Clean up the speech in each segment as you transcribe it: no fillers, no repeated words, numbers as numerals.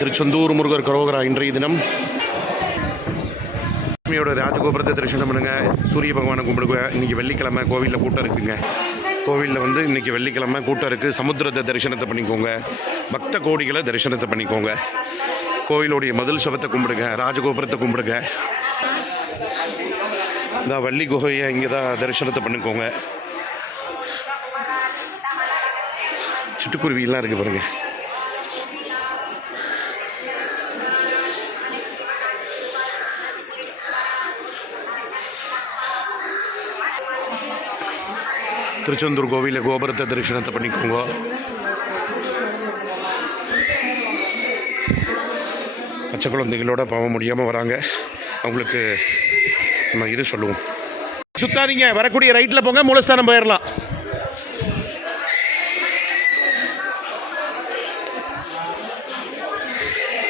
திருச்செந்தூர் முருகர் கரோகரா. இன்றைய தினம் லட்சுமியோட ராஜகோபுரத்தை தரிசனம் பண்ணுங்க. சூரிய பகவானை கும்பிடுங்க. இன்றைக்கி வெள்ளிக்கிழமை கோவிலில் கூட்டம் இருக்குங்க. கோவிலில் இன்றைக்கி வெள்ளிக்கிழமை கூட்டம் இருக்குது. சமுத்திரத்தை தரிசனத்தை பண்ணிக்கோங்க. பக்த கோடிகளை தரிசனத்தை பண்ணிக்கோங்க. கோவிலுடைய மதில் சவத்தை கும்பிடுங்க. ராஜகோபுரத்தை கும்பிடுங்க. இந்த வள்ளி குகையை இங்கே தான் தரிசனத்தை பண்ணிக்கோங்க. சிட்டுக்குருவியெல்லாம் இருக்குது பாருங்கள். திருச்செந்தூர் கோவிலில் கோபுரத்தை தரிசனத்தை பண்ணிக்கோங்க. பச்சை குழந்தைகளோட பாவம் முடியாமல் வராங்க. அவங்களுக்கு நம்ம இது சொல்லுவோம். சுத்தாதீங்க, வரக்கூடிய ரைட்டில் போங்க, மூலஸ்தானம் போயிடலாம்.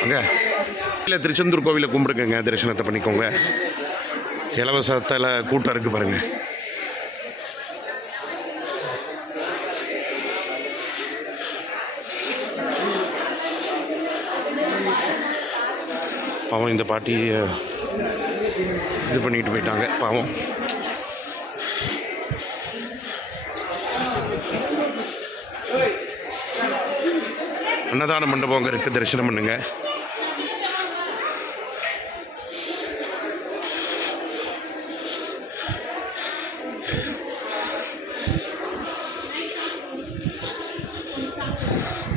அங்கே இல்லை, திருச்செந்தூர் கோவிலை கும்பிடுங்க, தரிசனத்தை பண்ணிக்கோங்க. இலவசத்தில் கூட்டம் இருக்குது பாருங்கள். பாவம் இந்த பாட்டி இது பண்ணிட்டு போயிட்டாங்க. பாவம். அன்னதான மண்டபம் அங்கே இருக்குது, தரிசனம் பண்ணுங்க.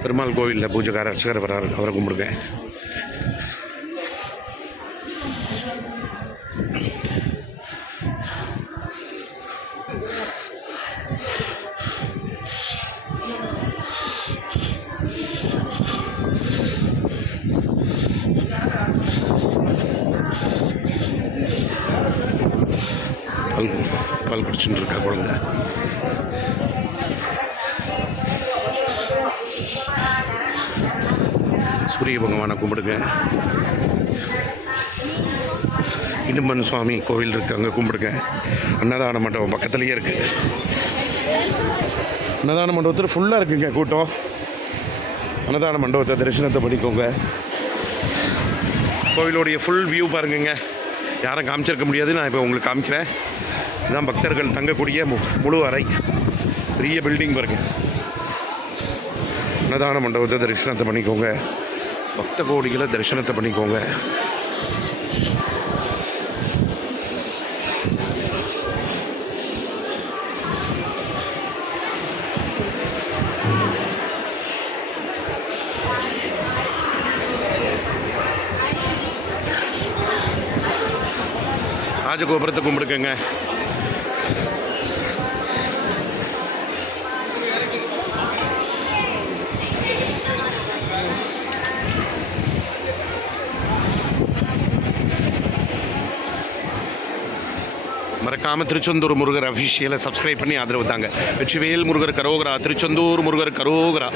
பெருமாள் கோவிலில் பூஜைக்கார அர்ச்சகர் வராரு, அவரை கும்பிடுங்க. பால் குடிச்சுட்டு இருக்கா குழந்தை. சூரிய பகவானை கும்பிடுங்க. இடும்பன் சுவாமி கோவில் இருக்குது, அங்கே கும்பிடுங்க. அன்னதான மண்டபம் பக்கத்துலேயே இருக்குது. அன்னதான மண்டபத்தில் ஃபுல்லாக இருக்குங்க கூட்டம். அன்னதான மண்டபத்தை தரிசனத்தை பண்ணிக்கோங்க. கோவிலுடைய ஃபுல் வியூ பாருங்க. யாரும் காமிச்சிருக்க முடியாது, நான் இப்போ உங்களுக்கு காமிக்கிறேன். இதுதான் பக்தர்கள் தங்கக்கூடிய முழு அறை. பெரிய பில்டிங் பாருங்கள். அன்னதான மண்டபத்தை தரிசனத்தை பண்ணிக்கோங்க. பக்த கோடிகளை தரிசனத்தை பண்ணிக்கோங்க. ராஜகோபுரத்தை கும்பிடுக்கங்க. மறக்காமல் திருச்செந்தூர் முருகர் அஃபிஷியலை சப்ஸ்கிரைப் பண்ணி ஆதரவு தாங்க. வெற்றிவேல் முருகர் கரோகரா. திருச்செந்தூர் முருகர் கரோகரா.